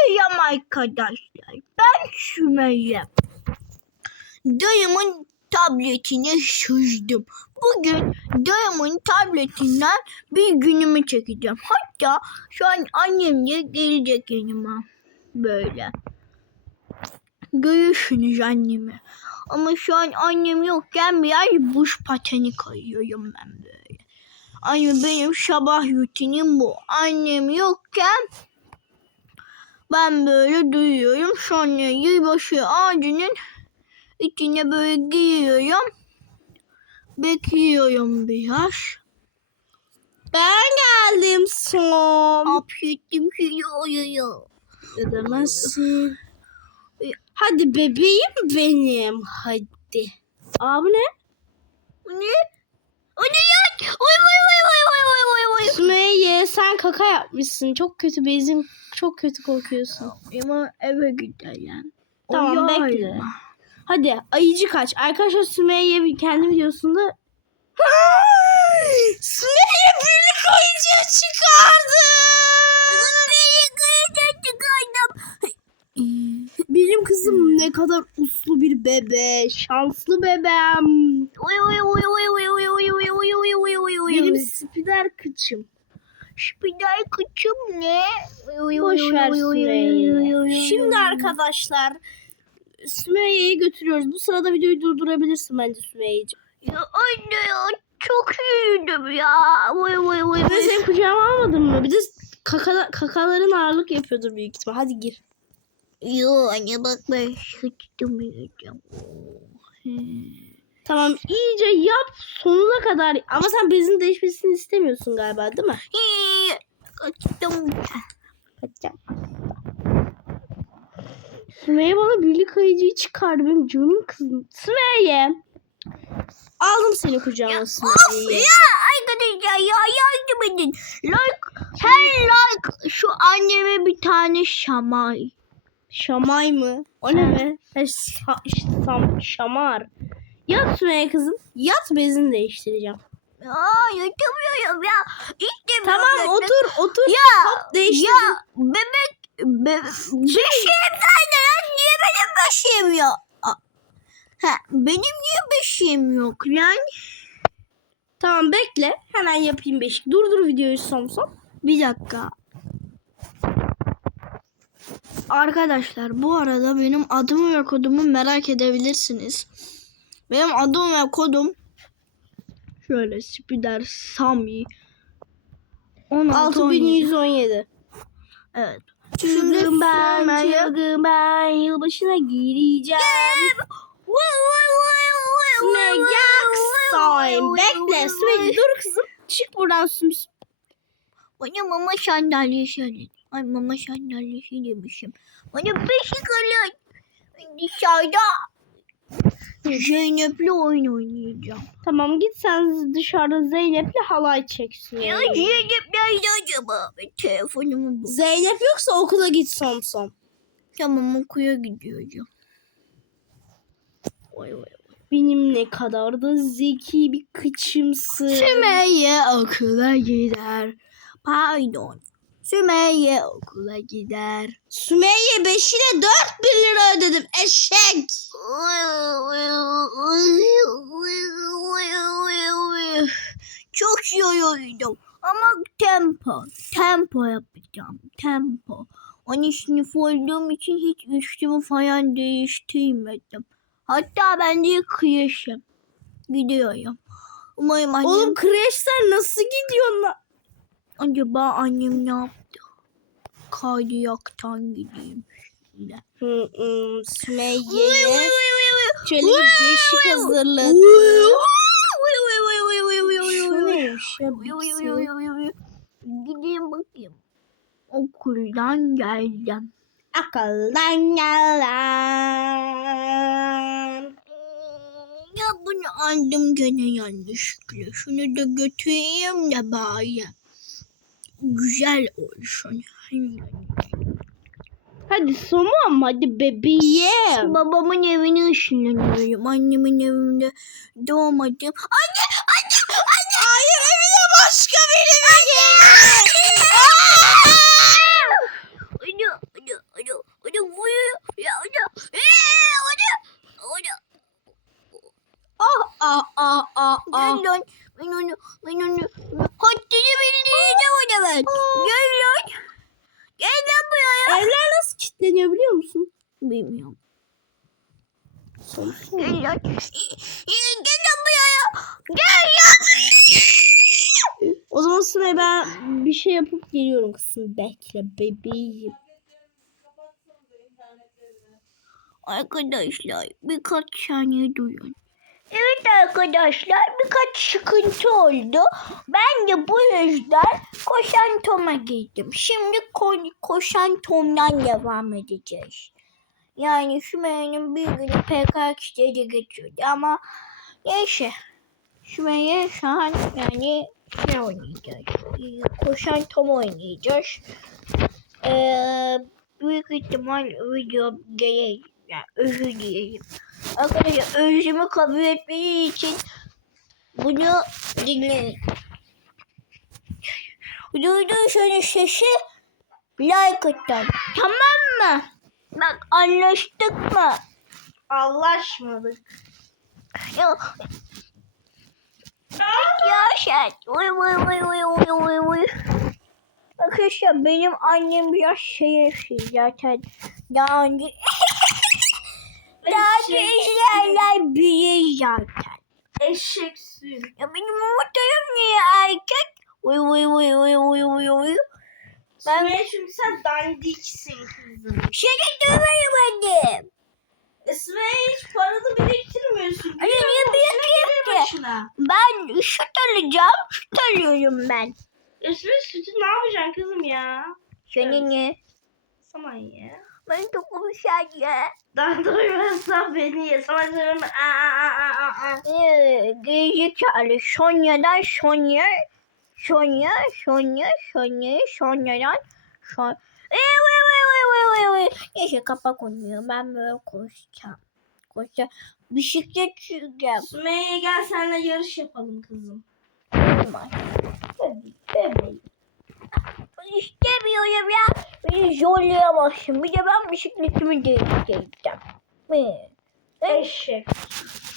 Selam arkadaşlar. Ben Sümeyye. Dayımın tabletine süzdüm. Bugün dayımın tabletinden bir günümü çekeceğim. Hatta şu an annem de gelecek yanıma. Böyle. Görürsünüz annemi. Ama şu an annem yokken biraz buz pateni kayıyorum ben böyle. Anne benim sabah rutinim bu. Annem yokken ben böyle duyuyorum. Sonra yılbaşı ağacının içine böyle giriyorum. Bekliyorum biraz. Ben geldim son. Afiyetim şey oluyor. Ödemezsin. Hadi bebeğim benim. Hadi. Aa bu ne? Bu ne? O ne ya? Oy oy İsmail sen kaka yapmışsın. Çok kötü bezin. Çok kötü kokuyorsun. Ama eve gidelim. Tamam Oy, bekle. Ay. Hadi ayıcı kaç. Arkadaşlar Sümeyye kendi videosunda Sümeyye birlik ayıcı çıkardı. Birlik ayıcı çıkardım. Benim kızım ne kadar uslu bir bebe. Şanslı bebem. Oy oy oy oy oy oy oy spider kıçım. Spider kıçım ne? Oy, oy, Boş oy, ver oy, oy, oy, oy, Sümeyye. Şimdi arkadaşlar Sümeyye'yi götürüyoruz. Bu sırada videoyu durdurabilirsin bence Sümeyye'ciğim. Ya anne ya çok iyiydim ya. Oy oy oy. Ben oy. seni kucağıma almadım mı? Bir de kaka, kakaların ağırlık yapıyordur büyük ihtimal. Hadi gir. Yo anne bak ben sıçtım yiyeceğim. Tamam iyice yap sonuna kadar. Ama sen bezin değişmesini istemiyorsun galiba değil mi? İyi. Kaçtım. Kaçacağım. Sümeyye bana birlik ayıcıyı çıkardı. Benim canım kızım. Sümeyye. Aldım seni kucağıma Of Sümeyye. ya arkadaşlar ya yardım edin. Like her like şu anneme bir tane şamay. Şamay mı? O ne be? Şa- şamar. Yat kızım. Yat bezini değiştireceğim. Aa yatamıyorum ya. İstemiyorum. Tamam otur otur. Ya Değiştir. ya bebek be, beşiğim lan? Niye benim beşiğim yok? Ha, benim niye beşiğim yok lan? Tamam bekle. Hemen yapayım beşik. Durdur videoyu son son. Bir dakika. Arkadaşlar bu arada benim adımı ve kodumu merak edebilirsiniz. Benim adım ve kodum şöyle Spider Sami 16 6117. Evet. Çılgın ben, Sümeyye- çılgın ben. Yılbaşına gireceğim. Sümeyye Jackson. Bekle Sümeyye dur kızım. Çık buradan sümsüm. Bana mama sandalyesi alın. Ay mama sandalyesi demişim. Bana beşik alın. Dışarıda Zeynep'le oyun oynayacağım. Tamam git sen dışarıda Zeynep'le halay çek Sümeyye. Ya Zeynep nerede acaba? Telefonumu bul. Zeynep yoksa okula git son. Tamam okuya gidiyorum. Vay vay. Benim ne kadar da zeki bir kıçımsın. Sümeyye okula gider. Pardon. Sümeyye okula gider. Sümeyye beşine 4 bin lira ödedim eşek. Çok yoruldum. Ama tempo. Tempo yapacağım. Tempo. Onun sınıf olduğum için hiç üstümü falan değiştirmedim. Hatta ben de kıyışım. Gidiyorum. Umarım annem... Oğlum kreşler nasıl gidiyor lan? Acaba annem ne yaptı? Kardiyaktan gideyim. Şimdi. Hı hı, Sümeyye'ye şöyle bir beşik bitsin. Gideyim bakayım. Okuldan geldim. Akıldan gelen. Ya bunu aldım gene yanlışlıkla. Şunu da götüreyim de bari. Güzel olsun. Hadi somon hadi bebeğim. Babamın evine ışınlanıyorum. Annemin evinde doğmadım. Anne! Hayır evine başka biri mi Anne! Anne! Aa. Gel lan. Ben onu, ben onu haddini bildireceğim ona ben. Gel lan. Gel lan buraya. Evler nasıl kilitleniyor biliyor musun? Bilmiyorum. Sorsana. Gel lan. Gel lan buraya. Gel lan. O zaman Sümeyye ben bir şey yapıp geliyorum kızım. Bekle bebeğim. Arkadaşlar birkaç saniye duyun. Evet arkadaşlar birkaç sıkıntı oldu. Ben de bu yüzden koşan Tom'a gittim. Şimdi ko- koşan Tom'dan devam edeceğiz. Yani Sümeyye'nin bir günü PKX'de geçiyordu ama neyse. Sümeyye şu an yani ne oynayacağız? Ee, Koşan Tom oynayacağız. Ee, büyük ihtimal video gereği yani özür dileyim. Arkadaşlar özrümü kabul etmeniz için bunu dinleyin. Duyduğunuz sesi like atın. Tamam mı? Bak anlaştık mı? Anlaşmadık. Ya, ya sen. Uy uy uy uy uy uy uy. Arkadaşlar benim annem biraz şerefsiz zaten. Daha önce daha önce izleyenler bilir zaten. Eşek suyu. Ya benim motorum niye erkek? Uy uy uy uy uy uy uy. Ben Sümeyye çünkü sen dandiksin kızım. seni döverim E Sümeyye hiç paranı biriktirmiyorsun. Anne niye başına. Ben süt alacağım. Süt alıyorum ben. Sümeyye sütü ne yapacaksın kızım ya? Senin ne? Sana ye. Ben çok umuşak ya. Daha doymazsan beni ye. Sana diyorum aa aa aa aa. Ee, Gerizekalı Sonya'dan Sonya Sonya Sonya Sonya Sonya'dan Son vay vay vay vay vay vay. Neyse kapak oynuyor. Ben böyle koşacağım. Koşacağım. Bisiklet süreceğim. Sümeyye gel seninle yarış yapalım kızım. Olmaz. Bebeğim. İstemiyorum ya. Beni zorlayamazsın. Bir de ben bisikletimi değiştireceğim. Eşek.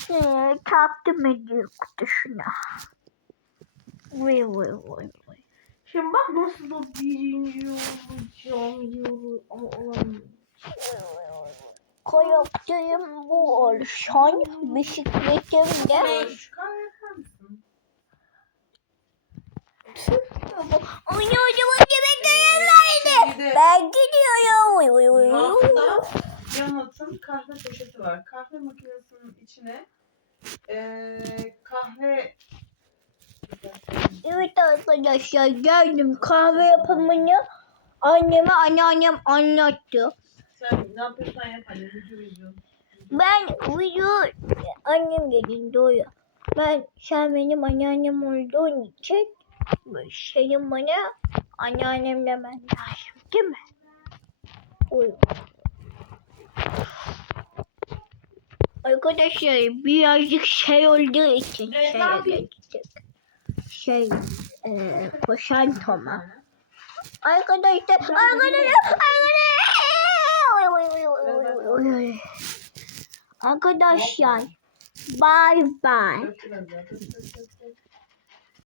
Ee, Taptım hediye kutusuna. Vay vay vay vay. Şimdi bak nasıl da birinci olacağım yolu ama olamıyorum. Kayaktayım bu olsan bisikletimde. Onu o zaman yemek görevlerdi. Ben gidiyorum. Vay vay. Rafta yanıltım kahve poşeti var. Kahve makinesinin içine eee kahve Evet arkadaşlar geldim kahve yapımını anneme anneannem anlattı. sen ne yapıyorsan yap hani video video. Ben video annem gelin doğru. Ben sen benim anneannem olduğun için senin bana anneannem demen lazım değil mi? Oy. Arkadaşlar birazcık şey olduğu için Evet, geçtik. Şey e, koşan Tom'a. Arkadaşlar arkadaşlar arkadaşlar. Arkadaşlar bye bye.